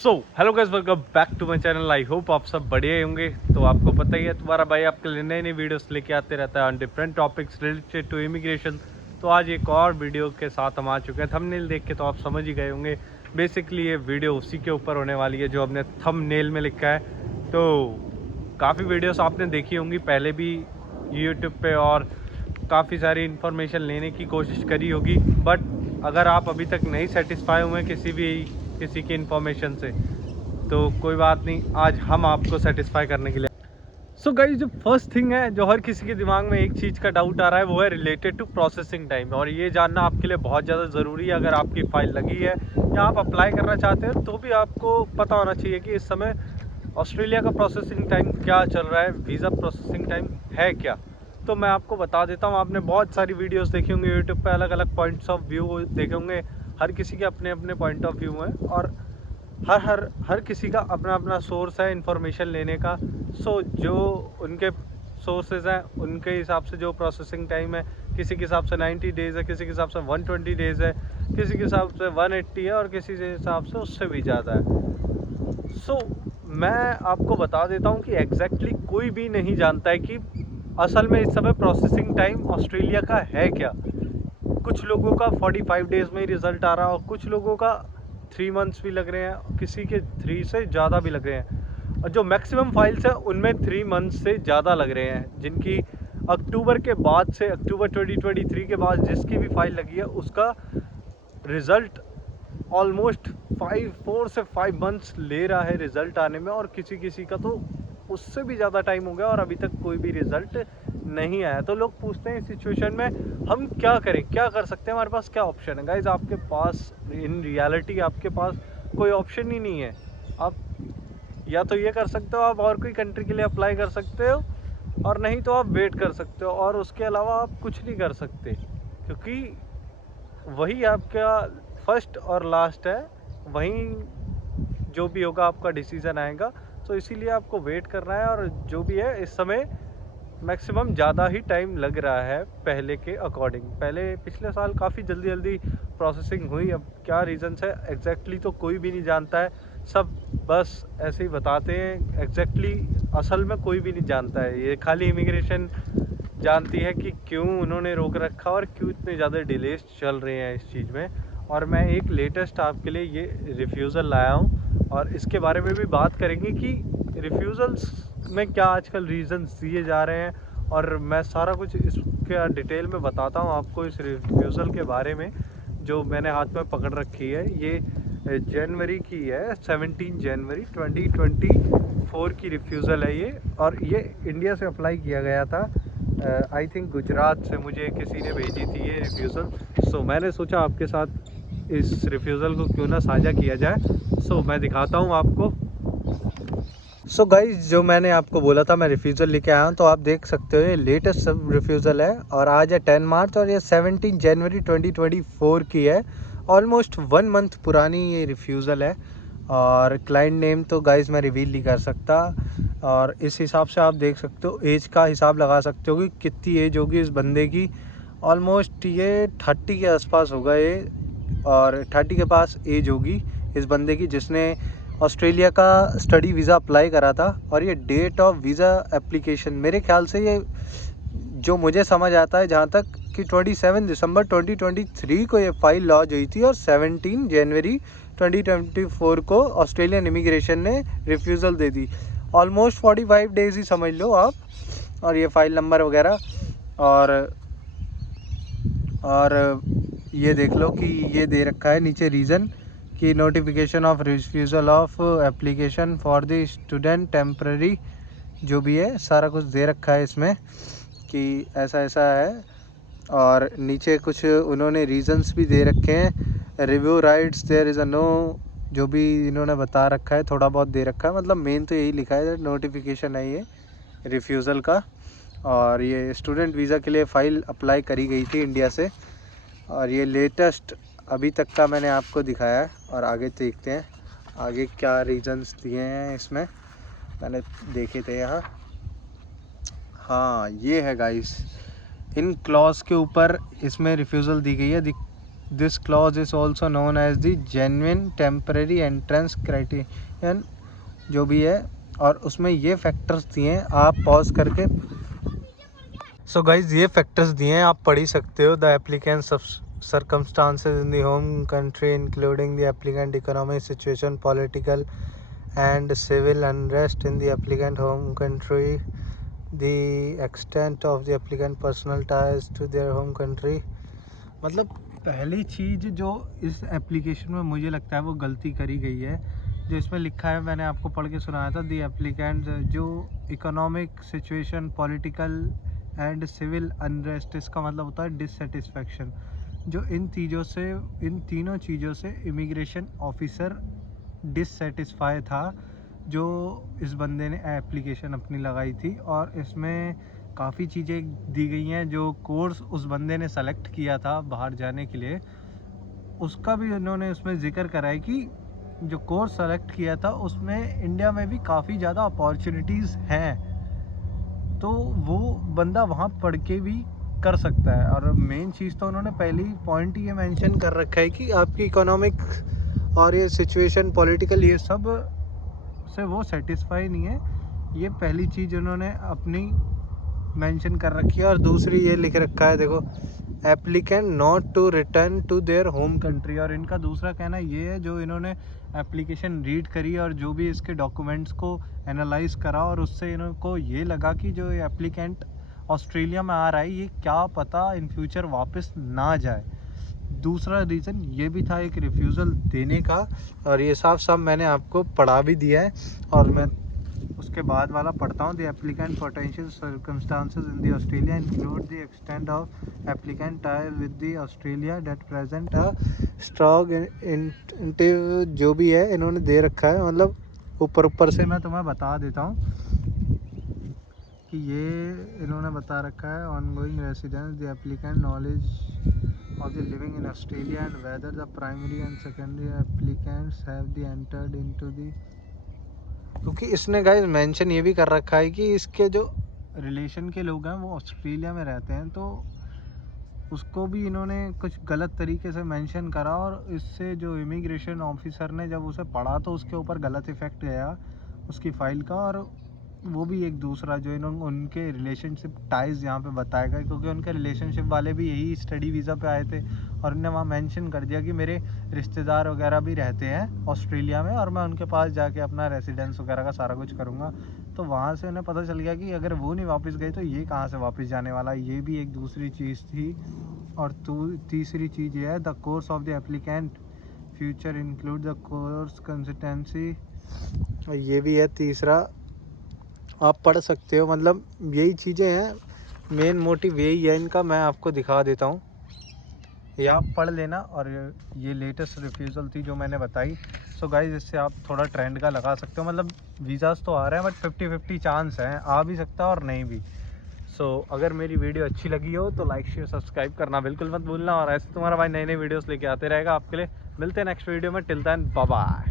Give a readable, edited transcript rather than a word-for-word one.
Hello guys, welcome back to my channel. I hope आप सब बढ़िया ही होंगे। तो आपको पता ही है, तुम्हारा भाई आपके लिए नई नई वीडियोस लेके आते रहता है on different topics related to immigration. तो आज एक और वीडियो के साथ हम आ चुके हैं। थंबनेल देख के तो आप समझ ही गए होंगे, बेसिकली ये वीडियो उसी के ऊपर होने वाली है जो हमने थंबनेल में लिखा है। तो काफ़ी वीडियोस आपने देखी होंगी पहले भी यूट्यूब पे, और काफ़ी सारी इन्फॉर्मेशन लेने की कोशिश करी होगी। बट अगर आप अभी तक नहीं सेटिस्फाई हुए किसी की इन्फॉर्मेशन से, तो कोई बात नहीं, आज हम आपको सेटिस्फाई करने के लिए। सो गाइस, जो फर्स्ट थिंग है जो हर किसी के दिमाग में एक चीज़ का डाउट आ रहा है, वो है रिलेटेड टू प्रोसेसिंग टाइम। और ये जानना आपके लिए बहुत ज़्यादा ज़रूरी है। अगर आपकी फ़ाइल लगी है या आप अप्लाई करना चाहते हैं, तो भी आपको पता होना चाहिए कि इस समय ऑस्ट्रेलिया का प्रोसेसिंग टाइम क्या चल रहा है, वीज़ा प्रोसेसिंग टाइम है क्या। तो मैं आपको बता देता हूँ। आपने बहुत सारी वीडियोस देखी होंगी यूट्यूब पे, अलग अलग पॉइंट्स ऑफ व्यू देखे होंगे। हर किसी के अपने अपने पॉइंट ऑफ व्यू हैं, और हर किसी का अपना अपना सोर्स है इंफॉर्मेशन लेने का। जो उनके सोर्सेज हैं, उनके हिसाब से जो प्रोसेसिंग टाइम है, किसी के हिसाब से 90 डेज़ है, किसी के हिसाब से 120 डेज़ है, किसी के हिसाब से 180 है, और किसी के हिसाब से उससे भी ज़्यादा है। मैं आपको बता देता हूँ कि एग्जैक्टली कोई भी नहीं जानता है कि असल में इस समय प्रोसेसिंग टाइम ऑस्ट्रेलिया का है क्या। कुछ लोगों का 45 डेज़ में ही रिज़ल्ट आ रहा है, और कुछ लोगों का 3 मंथ्स भी लग रहे हैं, किसी के 3 से ज़्यादा भी लग रहे हैं। और जो मैक्सिमम फाइल्स हैं उनमें 3 मंथ्स से ज़्यादा लग रहे हैं। जिनकी अक्टूबर के बाद से, अक्टूबर 2023 के बाद जिसकी भी फाइल लगी है, उसका रिज़ल्ट ऑलमोस्ट 4 से 5 मंथ्स ले रहा है रिज़ल्ट आने में। और किसी किसी का तो उससे भी ज़्यादा टाइम हो गया और अभी तक कोई भी रिज़ल्ट नहीं आया। तो लोग पूछते हैं इस सिचुएशन में हम क्या करें, क्या कर सकते हैं, हमारे पास क्या ऑप्शन है। गाइज, आपके पास इन रियलिटी आपके पास कोई ऑप्शन ही नहीं है। आप या तो ये कर सकते हो, आप और कोई कंट्री के लिए अप्लाई कर सकते हो, और नहीं तो आप वेट कर सकते हो। और उसके अलावा आप कुछ नहीं कर सकते, क्योंकि वही आपका फर्स्ट और लास्ट है। वहीं जो भी होगा आपका डिसीज़न आएगा। तो इसीलिए आपको वेट करना है। और जो भी है इस समय मैक्सिमम ज़्यादा ही टाइम लग रहा है पहले के अकॉर्डिंग। पहले पिछले साल काफ़ी जल्दी जल्दी प्रोसेसिंग हुई। अब क्या रीज़न्स है एग्जैक्टली तो कोई भी नहीं जानता है। सब बस ऐसे ही बताते हैं। एग्जैक्टली असल में कोई भी नहीं जानता है। ये खाली इमिग्रेशन जानती है कि क्यों उन्होंने रोक रखा और क्यों इतने ज़्यादा डिलेज चल रहे हैं इस चीज़ में। और मैं एक लेटेस्ट आपके लिए ये रिफ्यूज़ल लाया हूँ, और इसके बारे में भी बात करेंगे कि रिफ्यूज़ल्स में क्या आजकल रीज़न्स दिए जा रहे हैं। और मैं सारा कुछ इसके डिटेल में बताता हूँ आपको इस रिफ्यूज़ल के बारे में, जो मैंने हाथ में पकड़ रखी है। ये जनवरी की है, 17 जनवरी 2024 की रिफ्यूज़ल है ये। और ये इंडिया से अप्लाई किया गया था। आई थिंक गुजरात से मुझे किसी ने भेजी थी ये रिफ्यूज़ल। मैंने सोचा आपके साथ इस रिफ्यूज़ल को क्यों ना साझा किया जाए। मैं दिखाता हूँ आपको। गाइज, जो मैंने आपको बोला था मैं रिफ्यूज़ल लेके आया हूँ, तो आप देख सकते हो ये लेटेस्ट रिफ्यूज़ल है, और आज है 10 मार्च, और ये 17 जनवरी 2024 की है। ऑलमोस्ट 1 मंथ पुरानी ये रिफ्यूज़ल है। और क्लाइंट नेम तो गाइज मैं रिवील नहीं कर सकता। और इस हिसाब से आप देख सकते हो, एज का हिसाब लगा सकते हो कि कितनी एज होगी इस बंदे की। ऑलमोस्ट ये 30 के आसपास होगा ये, और 30 के पास एज होगी इस बंदे की, जिसने ऑस्ट्रेलिया का स्टडी वीज़ा अप्लाई करा था। और ये डेट ऑफ वीज़ा एप्लीकेशन मेरे ख्याल से, ये जो मुझे समझ आता है जहाँ तक, कि 27 दिसंबर 2023 को ये फाइल लॉन्च हुई थी, और 17 जनवरी 2024 को ऑस्ट्रेलियन इमिग्रेशन ने रिफ्यूज़ल दे दी। ऑलमोस्ट 45 डेज़ ही समझ लो आप। और ये फ़ाइल नंबर वगैरह, और ये देख लो कि ये दे रखा है नीचे रीज़न कि notification of refusal of application for the student temporary, जो भी है सारा कुछ दे रखा है इसमें कि ऐसा ऐसा है। और नीचे कुछ उन्होंने रीज़न्स भी दे रखे हैं। Review rights there is a no, जो भी इन्होंने बता रखा है, थोड़ा बहुत दे रखा है। मतलब मेन तो यही लिखा है, नोटिफिकेशन है ये रिफ्यूज़ल का। और ये स्टूडेंट वीज़ा के लिए फ़ाइल अप्लाई करी गई थी इंडिया से। और ये लेटेस्ट अभी तक का मैंने आपको दिखाया है। और आगे देखते हैं आगे क्या रीज़न्स दिए हैं इसमें, मैंने देखे थे यहाँ। हाँ, ये है गाइस, इन क्लॉज के ऊपर इसमें रिफ्यूज़ल दी गई है। This clause is also known as the genuine temporary entrance criterion जो भी है, और उसमें ये फैक्टर्स दिए हैं, आप पॉज करके सो गाइज ये फैक्टर्स दिए हैं, आप पढ़ ही सकते हो। The applicant circumstances in the home country including the applicant economic situation, political and civil unrest in the applicant home country, the extent of the applicant personal ties to their home country। मतलब पहली चीज़ जो इस application में मुझे लगता है वो गलती करी गई है, जो इसमें लिखा है, मैंने आपको पढ़ के सुनाया था, दी एप्लीकेंट जो economic situation, political and civil unrest, इसका मतलब होता है डिससेटिस्फैक्शन। जो इन तीनों चीज़ों से इमिग्रेशन ऑफिसर डिससेटिस्फाई था, जो इस बंदे ने एप्लीकेशन अपनी लगाई थी। और इसमें काफ़ी चीज़ें दी गई हैं, जो कोर्स उस बंदे ने सेलेक्ट किया था बाहर जाने के लिए, उसका भी उन्होंने उसमें जिक्र करा है कि जो कोर्स सेलेक्ट किया था उसमें इंडिया में भी काफ़ी ज़्यादा अपॉर्चुनिटीज़ हैं, तो वो बंदा वहाँ पढ़ के भी कर सकता है। और मेन चीज़ तो उन्होंने पहली पॉइंट ये मेंशन कर रखा है कि आपकी इकोनॉमिक और ये सिचुएशन, पॉलिटिकल, ये सब से वो सेटिस्फाई नहीं है। ये पहली चीज़ उन्होंने अपनी मेंशन कर रखी है। और दूसरी ये लिख रखा है, देखो, applicant not to return to their home country. और इनका दूसरा कहना ये है, जो इन्होंने एप्लीकेशन रीड करी और जो भी इसके डॉक्यूमेंट्स को एनालाइज करा, और उससे इनको ये लगा कि जो ये एप्लीकेंट ऑस्ट्रेलिया में आ रहा है, ये क्या पता इन फ्यूचर वापस ना जाए। दूसरा रीज़न ये भी था एक रिफ्यूज़ल देने का, और ये साफ साफ मैंने आपको पढ़ा भी दिया है, और मैं उसके बाद वाला पढ़ता हूँ। The applicant potential circumstances in the Australia include the extent of applicant ties with the Australia that present a strong incentive, जो भी है इन्होंने दे रखा है। मतलब ऊपर से मैं तुम्हें बता देता हूँ कि ये इन्होंने बता रखा है, ongoing residence, the applicant knowledge of the living in Australia and whether the primary and secondary applicants have the entered into the, क्योंकि इसने गाइस मेंशन ये भी कर रखा है कि इसके जो रिलेशन के लोग हैं वो ऑस्ट्रेलिया में रहते हैं, तो उसको भी इन्होंने कुछ गलत तरीके से मेंशन करा, और इससे जो इमिग्रेशन ऑफिसर ने जब उसे पढ़ा तो उसके ऊपर गलत इफ़ेक्ट गया उसकी फ़ाइल का। और वो भी एक दूसरा जो इन्होंने उनके रिलेशनशिप टाइज़ यहाँ पे बताया गया, क्योंकि उनके रिलेशनशिप वाले भी यही स्टडी वीज़ा पे आए थे, और उन्होंने वहाँ मेंशन कर दिया कि मेरे रिश्तेदार वगैरह भी रहते हैं ऑस्ट्रेलिया में, और मैं उनके पास जाके अपना रेसिडेंस वगैरह का सारा कुछ करूँगा। तो वहाँ से उन्हें पता चल गया कि अगर वो नहीं वापस गए तो ये कहाँ से वापस जाने वाला। ये भी एक दूसरी चीज़ थी। और तीसरी चीज़ ये है, the course of the applicant future include the course consistency, ये भी है तीसरा, आप पढ़ सकते हो। मतलब यही चीज़ें हैं, मेन मोटिव यही है इनका। मैं आपको दिखा देता हूँ, ये आप पढ़ लेना। और ये लेटेस्ट रिफ्यूज़ल थी जो मैंने बताई। सो गाइज, इससे आप थोड़ा ट्रेंड का लगा सकते हो। मतलब वीज़ाज़ तो आ रहे हैं, बट 50-50 चांस हैं, आ भी सकता है और नहीं भी। सो अगर मेरी वीडियो अच्छी लगी हो तो लाइक शेयर सब्सक्राइब करना बिल्कुल मत भूलना। और ऐसे तुम्हारा भाई नई नई वीडियोस लेके आते रहेगा आपके लिए। मिलते हैं नेक्स्ट वीडियो में। Till then bye bye.